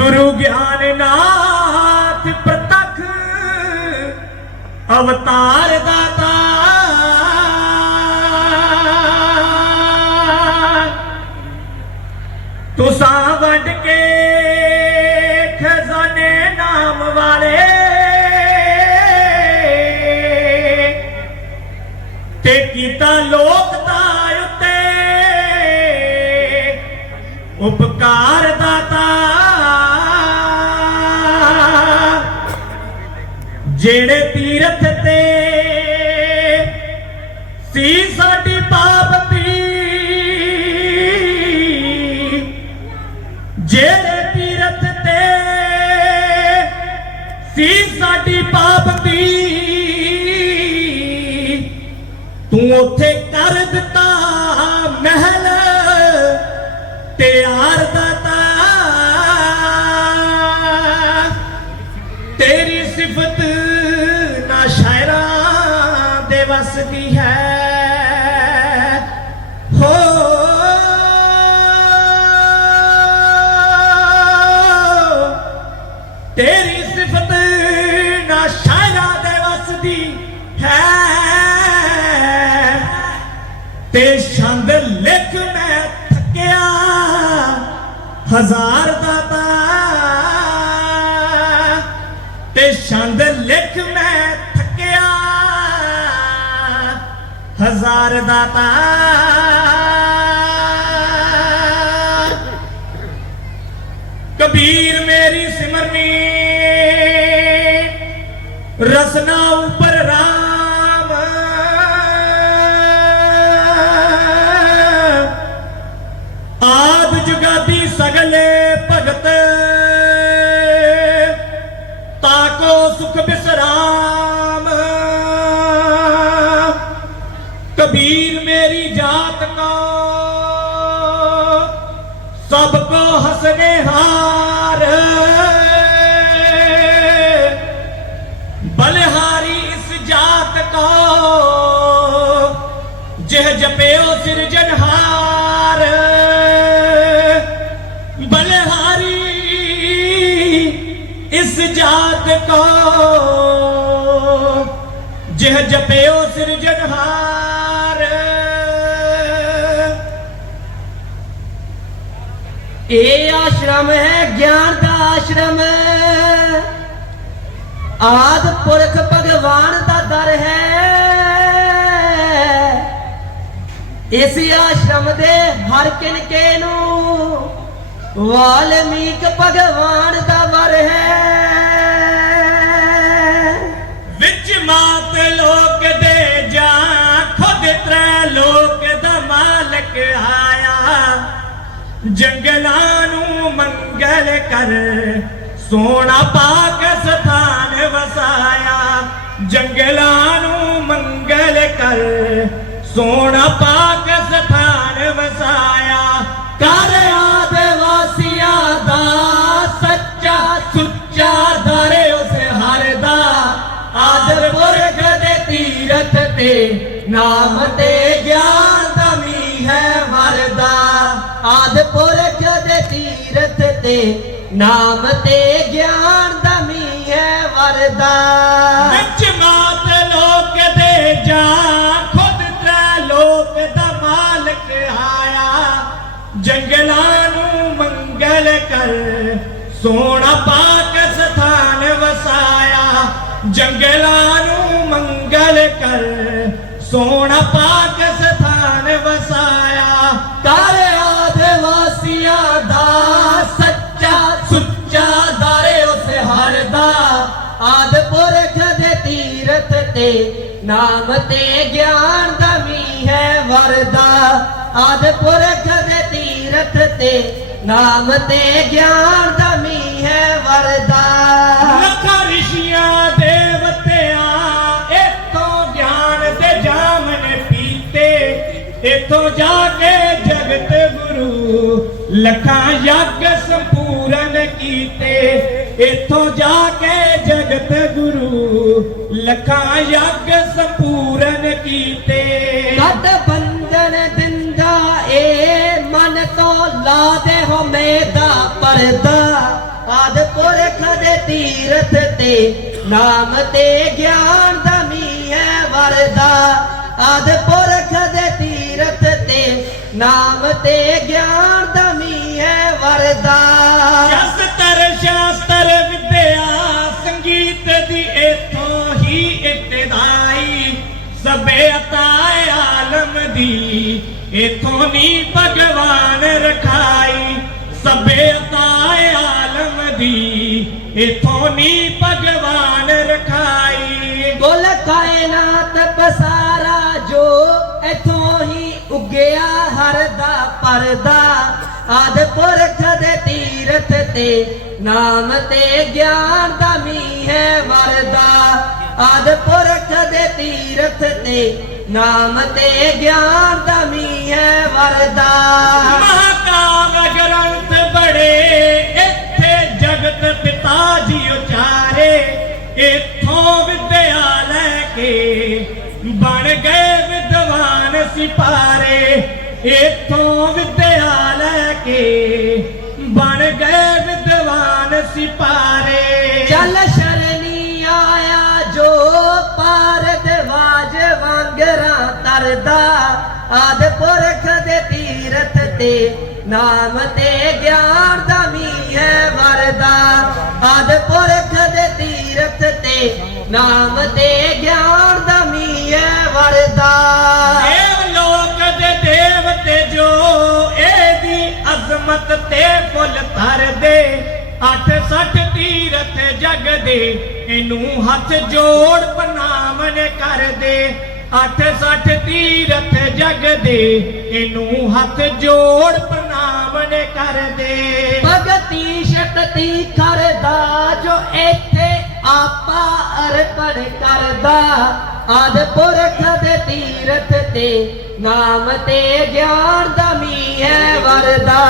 ਗੁਰੂ ਗਿਆਨ ਗਿਆਨਨਾਥ ਪ੍ਰਤੱਖ ਅਵਤਾਰ ਦਾਤਾ। ਤੁਸਾਂ ਵੰਡ ਕੇ ਖਜ਼ਾਨੇ ਨਾਮ ਵਾਲੇ ਤੇ ਕੀਤਾ ਲੋਕ ਦਾ ਉੱਤੇ। ਉਪਕਾਰ ਦਾ ਜਿਹੜੇ ਤੀਰਥ ਤੇ ਸੀ ਸਾਡੀ ਪਾਪਤੀ, ਜਿਹੜੇ ਤੀਰਥ ਤੇ ਸੀ ਸਾਡੀ ਪਾਪਤੀ, ਤੂੰ ਉੱਥੇ ਕਰ ਦਿੱਤਾ ਮਹਿਲ ਤਿਆਰ ਦਾਤਾ ਤੇਰੀ ਸਿਫਤ ਸ਼ਾਇਰਾਂ ਦੇ ਵਸ ਦੀ ਹੈ। ਹੋ ਤੇਰੀ ਸਿਫਤ ਨਾ ਸ਼ਾਇਰਾਂ ਦੇ ਵਸ ਦੀ ਹੈ। ਤੇ ਛੰਦ ਲਿਖ ਮੈਂ ਥੱਕਿਆ ਹਜ਼ਾਰ ਦਾਤਾ। ਤੇ ਛੰਦ ਲਿਖ ਮੈਂ ਹਜ਼ਾਰ ਦਾਤਾ। ਕਬੀਰ ਮੇਰੀ ਸਿਮਰਨੀ ਰਸਨਾ ਉਪਰ ਸਭ ਕੋ ਹਸਨੇ ਹਾਰ। ਬਲਿਹਾਰੀ ਇਸ ਜਾਤ ਕੋ, ਜਿਹ ਜਪਿਓ ਸਿਰਜਨਹਾਰ ਬਲਿਹਾਰੀ ਇਸ ਜਾਤ ਕੋ, ਜਿਹ ਜਪਿਓ ਸਿਰਜਨਹਾਰ ਇਹ ਆਸ਼ਰਮ ਹੈ, ਗਿਆਨ ਦਾ ਆਸ਼ਰਮ ਆਦ ਪੁਰਖ ਭਗਵਾਨ ਦਾ ਦਰ ਹੈ। ਇਸ ਆਸ਼ਰਮ ਦੇ ਹਰ ਕਿਨਕੇ ਨੂੰ ਵਾਲਮੀਕ ਭਗਵਾਨ ਦਾ ਵਰ ਹੈ। ਜੰਗਲਾਂ ਨੂੰ ਮੰਗਲ ਕਰ। ਸੋਨਾ ਪਾਕ ਸਥਾਨ ਵਸਾਇਆ। ਜੰਗਲਾਂ ਨੂੰ ਮੰਗਲ ਕਰ। ਸੋਨਾ ਪਾਕ ਸਥਾਨ ਵਸਾਇਆ। ਕਰ ਆਦਿਵਾਸੀਆਂ ਦਾ ਸੱਚਾ ਸੁੱਚਾ ਦਰ ਉਸ ਹਰ ਦਾ। ਆਦਰ ਪੁਰਖ ਦੇ ਤੀਰਥ ਤੇ ਨਾਮ ਤੇ ਗਿਆ। ਨਾਮ ਤੇ ਗਿਆਨ ਦਾ ਮੀ ਹੈ ਵਰਦਾ। ਵਿੱਚ ਮਾਤ ਲੋਕ ਦੇ ਜਾ ਖੁਦ ਤ੍ਰੈ ਲੋਕ ਦਾ ਮਾਲਕ ਆਇਆ ਜੰਗਲਾਂ ਨੂੰ ਮੰਗਲ ਕਰ, ਸੋਨਾ ਪਾਕ ਸਥਾਨ ਵਸਾਇਆ। ਜੰਗਲਾਂ ਨੂੰ ਮੰਗਲ ਕਰ, ਸੋਨਾ ਪਾਕ ਤੇ ਨਾਮ ਤੇ ਗਿਆਨ ਦਾ ਮੀ ਹੈ ਵਰਦਾ ਆਦ ਪੁਰਖ ਦੇ ਤੀਰਥ ਤੇ ਨਾਮ ਤੇ ਗਿਆਨ ਦਾ ਮੀ ਹੈ ਵਰਦਾ ਲੱਖਾਂ ਰਿਸ਼ੀਆਂ ਦੇਵਤਿਆਂ ਇਥੋਂ ਗਿਆਨ ਦੇ ਜਾਮਨ ਪੀਤੇ ਇਥੋਂ ਜਾ ਕੇ ਜਗਤ ਗੁਰੂ ਲੱਖਾਂ ਯੱਗ ਸੰਪੂਰਨ ਕੀਤੇ ਇਥੋਂ ਜਾ ਕੇ ਜਗਤ ਗੁਰੂ ਲੱਖਾਂ ਯੱਗ ਸੰਪੂਰਨ ਕੀਤੇ। ਕੱਟ ਬੰਧਨ ਦਿੰਦਾ ਏ ਮਨ ਤੋਂ ਲਾ ਦੇ ਹੋ ਮੇਦਾ ਪਰਦਾ। ਆਦ ਪੁਰਖ ਦੇ ਤੀਰਥ ਤੇ ਨਾਮ ਤੇ ਗਿਆਨ ਦਾ ਮੀਂਹ ਹੈ ਵਰਦਾ। ਆਦ ਪੁਰਖ ਦੇ ਤੀਰਥ ਤੇ ਨਾਮ ਤੇ ਗਿਆਨ ਦਾ ਮੀਂਹ ਹੈ ਵਰਦਾ। ਸ਼ਸਤਰ ਸ਼ਾਸਤਰ ਦੀ, ਇਥੋਂ ਨੀ ਭਗਵਾਨ ਰਖਾਈ, ਸਭਿਅਤਾ ਆਲਮ ਦੀ, ਇਥੋਂ ਨੀ ਭਗਵਾਨ ਰਖਾਈ। ਕੁਲ ਕਾਇਨਾਤ ਪਸਾਰਾ ਜੋ ਇਥੋਂ ਹੀ ਉੱਗਿਆ, ਹਰ ਦਾ ਪਰਦਾ। ਆਦ ਪੁਰਖ ਦੇ ਤੀਰਥ ਤੇ ਨਾਮ ਤੇ ਗਿਆਨ ਦਾ ਮੀ ਹੈ ਵਰਦਾ। ਆਦ ਪੁਰਖ ਦੇ ਤੀਰਥ ਤੇ ਨਾਮ ਤੇ ਗਿਆਨ ਦਾ ਮੀਂਹ ਹੈ ਵਰਦਾ। ਮਹਾਕਾਲ ਗ੍ਰੰਥ ਬੜੇ ਇੱਥੇ ਜਗਤ ਪਿਤਾ ਜੀ ਉਚਾਰੇ। ਇਥੋਂ ਵਿਦਿਆ ਲੈ ਕੇ ਬਣ ਗਏ ਵਿਦਵਾਨ ਸਿਪਾਰੇ। ਇਥੋਂ ਵਿਦਿਆ ਲੈ ਕੇ ਬਣ ਗਏ ਵਿਦਵਾਨ ਸਿਪਾਰੇ। ਚੱਲ ਵਾਂਗਰਾ ਤਰਦਾ ਪੁਰਖ ਦੇ ਤੀਰਥ ਤੇ ਨਾਮ ਤੇ ਗਿਆਨ ਦਾ ਮੀ ਹੈ ਵਰਦਾ। ਆਦ ਪੁਰਖ ਦੇ ਤੀਰਥ ਤੇ ਨਾਮ ਤੇ ਗਿਆਨ ਦਾ ਮੀਂਹ ਹੈ ਵਰਦਾ। ਦੇਵ ਲੋਕ ਦੇ ਦੇਵਤੇ ਜੋ ਇਹਦੀ ਅਜ਼ਮਤ ਤੇ ਫੁੱਲ ਧਰਦੇ ਅੱਠ ਸੱਠ ਤੀਰਥ ਜਗ ਦੇ ਇਹਨੂੰ ਹੱਥ ਜੋੜ ਪ੍ਰਣਾਮਨ ਕਰਦੇ। ਅੱਠ ਸੱਠ ਤੀਰਥ ਜਗ ਦੇ, ਇਹਨੂੰ ਹੱਥ ਜੋੜ ਪ੍ਰਣਾਮਨ ਕਰਦੇ ਭਗਤੀ ਸ਼ਕਤੀ ਕਰਦਾ, ਜੋ ਇੱਥੇ ਆਪਾ ਅਰਪਣ ਕਰਦਾ। ਆਦ ਪੁਰਖ ਦੇ ਤੀਰਥ ਤੇ ਨਾਮ ਤੇ ਗਿਆਨ ਦਾ ਮੀਂਹ ਹੈ ਵਰਦਾ।